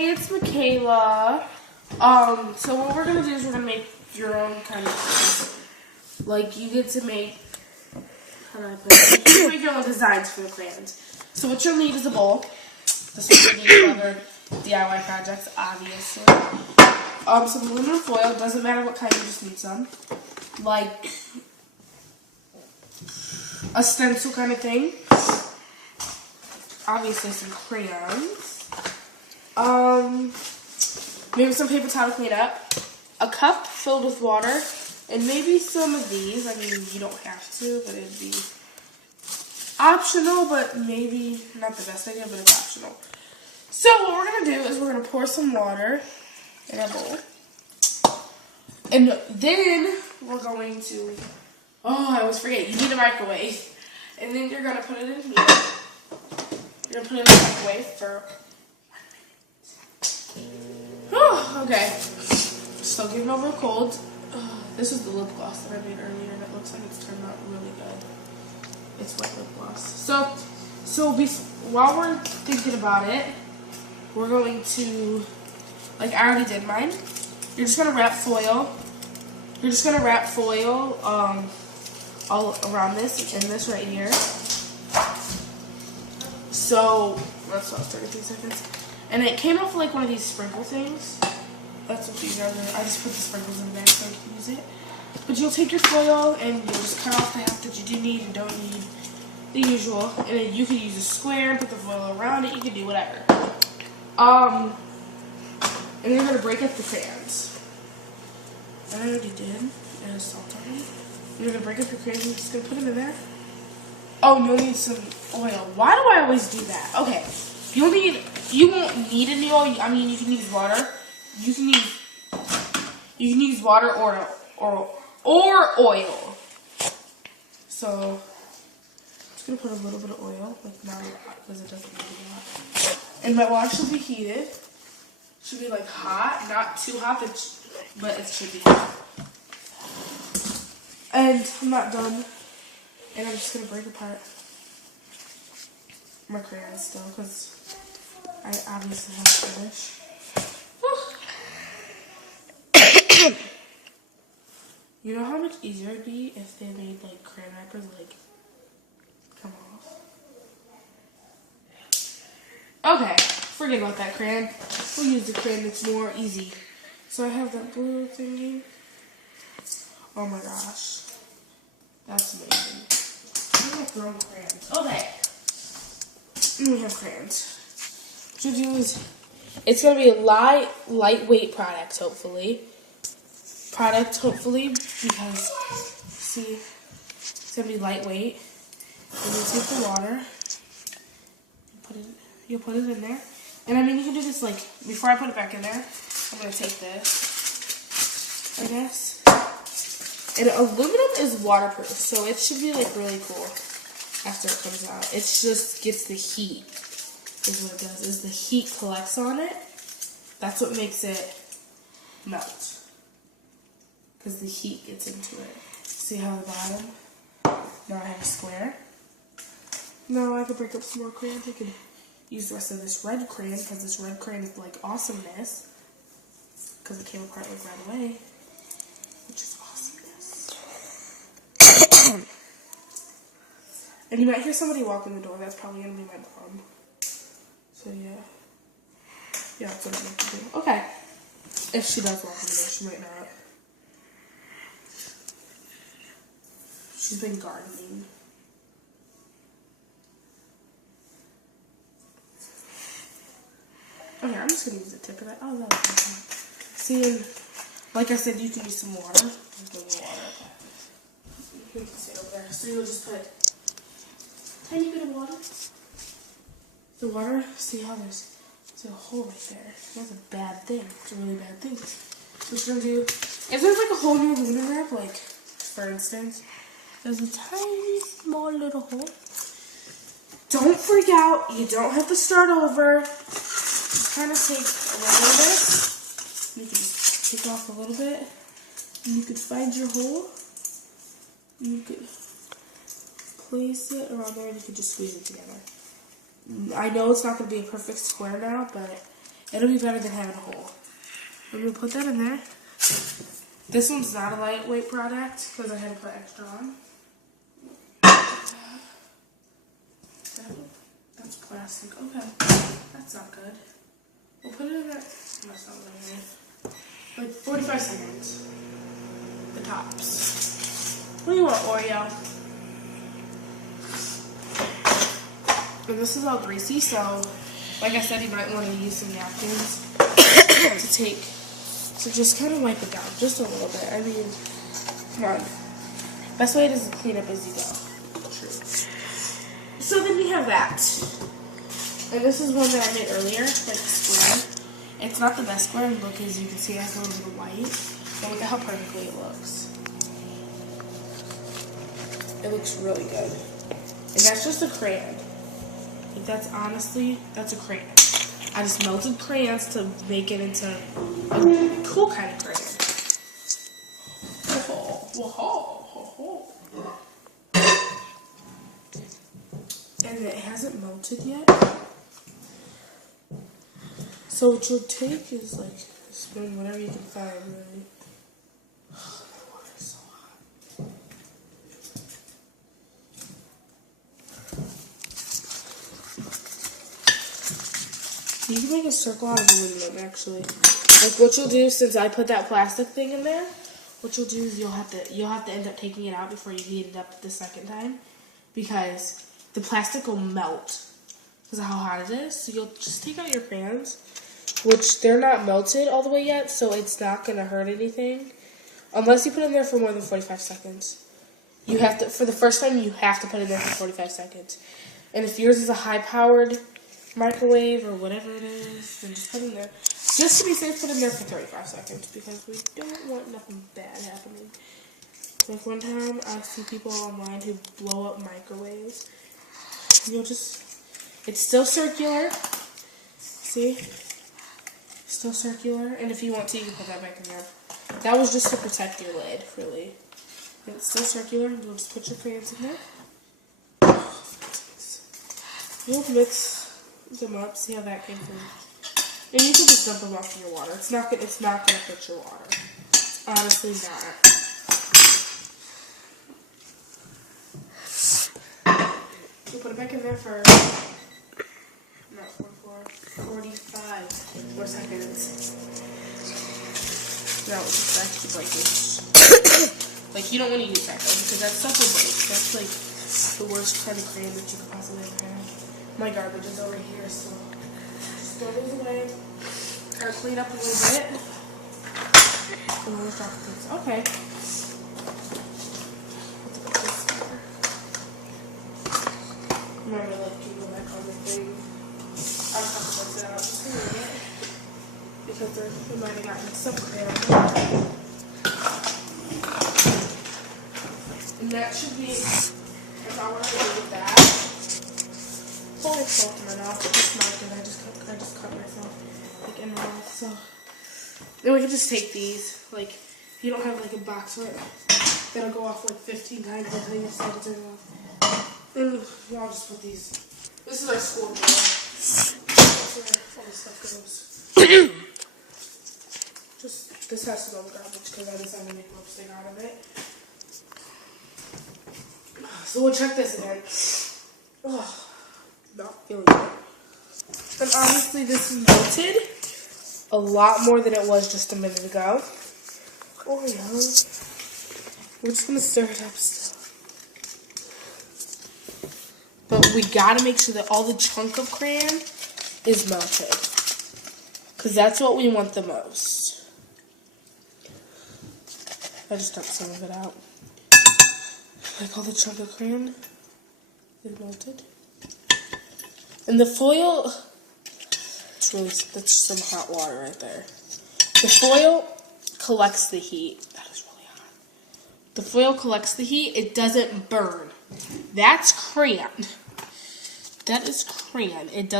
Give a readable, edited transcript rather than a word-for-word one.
Hey, it's Michaela. So what we're gonna do is we're gonna make your own kind of thing. Like you get to make, how do I put it? You get to make your own designs for the crayons. So what you'll need is a bowl. This will be for other DIY projects, obviously. Some aluminum foil, doesn't matter what kind, you just need some. Like a stencil kind of thing. Obviously some crayons. Maybe some paper towel to clean up, a cup filled with water, and maybe some of these. I mean, you don't have to, but it'd be optional, but maybe not the best idea, but it's optional. So what we're going to do is we're going to pour some water in a bowl, and then we're going to, I always forget, you need a microwave, and then you're going to put it in here. You're going to put it in the microwave for okay, still getting over a cold. This is the lip gloss that I made earlier, and it looks like it's turned out really good. It's wet lip gloss. So while we're thinking about it, we're going to, like I already did mine. You're just gonna wrap foil. You're just gonna wrap foil all around this and this right here. So that's about 33 seconds. And it came off like one of these sprinkle things. That's what these are. I just put the sprinkles in the bag so I can use it. But you'll take your foil and you'll just cut off the half that you do need and don't need, the usual. And then you can use a square and put the foil around it. You can do whatever. And then you're going to break up the crayons. I already did. And it's salt on it. You're going to break up your crayons and just going to put them in there. Oh, you'll need some oil. Why do I always do that? Okay. You won't need any oil. I mean, you can use water. You can use water or oil. So, I'm just gonna put a little bit of oil, like not a lot, because it doesn't need a lot. And my water should be heated. Should be like hot, not too hot, but it should be hot. And I'm not done. And I'm just gonna break apart my crayons still, because I obviously have to finish. You know how much easier it'd be if they made like crayon wrappers like come off. Okay, forget about that crayon. We'll use the crayon that's more easy. So I have that blue thingy. Oh my gosh. That's amazing. I'm gonna throw crayons. Okay. We have crayons. What you do is, it's going to be a lightweight product, hopefully. Because, see, it's going to be lightweight. And you take the water, you'll put it in there. And I mean, you can do this, like, before I put it back in there, I'm going to take this, I guess. And aluminum is waterproof, so it should be, like, really cool after it comes out. It just gets the heat. Is what it does, is the heat collects on it. That's what makes it melt. Because the heat gets into it. See how the bottom? Now I have a square. Now I can break up some more crayons. I can use the rest of this red crayon, because this red crayon is like awesomeness. Because it came apart like right away. Which is awesomeness. And you might hear somebody walk in the door. That's probably going to be my mom. So yeah, that's what I'm going to do. Okay, if she does walk in the door, she might not. She's been gardening. Okay, I'm just going to use the tip of that. Oh, that was good. See, like I said, you can use some water. There's no water. You can see over there. So you'll just put a tiny bit of water. The water, see how there's a hole right there. That's a bad thing. It's a really bad thing. So what you're going to do, if there's like a hole in your aluminum wrap, like, for instance, there's a tiny, small little hole. Don't freak out. You don't have to start over. Just kind of take a little bit. You can just take off a little bit. And you could find your hole. You could place it around there, and you could just squeeze it together. I know it's not going to be a perfect square now, but It'll be better than having a hole. I'm going to put that in there. This one's not a lightweight product because I had to put extra on. That's plastic. Okay. That's not good. We'll put it in there. That's not good. Like 45 seconds. The tops. What do you want, Oreo? And this is all greasy, so like I said, you might want to use some napkins to just kind of wipe it down just a little bit. I mean, come on. Best way is to clean up as you go. True. So then we have that. And this is one that I made earlier, like square. It's not the best square look, as you can see it has a little bit of white. But look at how perfectly it looks. It looks really good. And that's just a crayon. Like that's a crayon. I just melted crayons to make it into a cool kind of crayon. And it hasn't melted yet. So what you'll take is like a spoon, whatever you can find, really. Oh, that water is so hot. You can make a circle out of aluminum, actually. Like what you'll do, since I put that plastic thing in there, what you'll do is you'll have to end up taking it out before you heat it up the second time, because the plastic will melt because of how hot it is. So you'll just take out your crayons, which they're not melted all the way yet, so it's not gonna hurt anything, unless you put it in there for more than 45 seconds. You have to, for the first time, you have to put it in there for 45 seconds. And if yours is a high-powered microwave or whatever it is, then just put it in there. Just to be safe, put it in there for 35 seconds because we don't want nothing bad happening. Like one time, I see people online who blow up microwaves. You'll just, it's still circular. See? Still circular. And if you want to, you can put that back in there. That was just to protect your lid, really. And it's still circular. You'll just put your crayons in there. You'll mix them up, see how that came through. And you can just dump them off in your water. It's not gonna hurt your water. It's honestly not. You put it back in there for not 45 more seconds. Now it's just actually like this. Like you don't want to use that though, because that stuff will break. That's like the worst kind of crayon that you could possibly ever have. My garbage is over here, so just throw these away. Try to clean up a little bit. And we'll drop these. Okay. Remember, like, you go back on the thing. I'll have to rinse it out just a little bit. Because we might have gotten some crayon. And that should be, if I want to do with that. Holy salt in my mouth. It's not good. I just cut myself like in my mouth. So then we can just take these. Like if you don't have like a box where that'll go off like 15 times until you decide to turn it off. And I'll just put these. This is our school board. That's where all this stuff goes. Just this has to go in the garbage because I decided to make lipstick out of it. So we'll check this again. Oh. Not feeling good. And honestly, this is melted a lot more than it was just a minute ago. Oreo. We're just gonna stir it up still. But we gotta make sure that all the chunk of crayon is melted, because that's what we want the most. I just dumped some of it out. Like all the chunk of crayon is melted. And the foil, that's some hot water right there. The foil collects the heat. That is really hot. The foil collects the heat. It doesn't burn. That's crayon. That is crayon. It doesn't.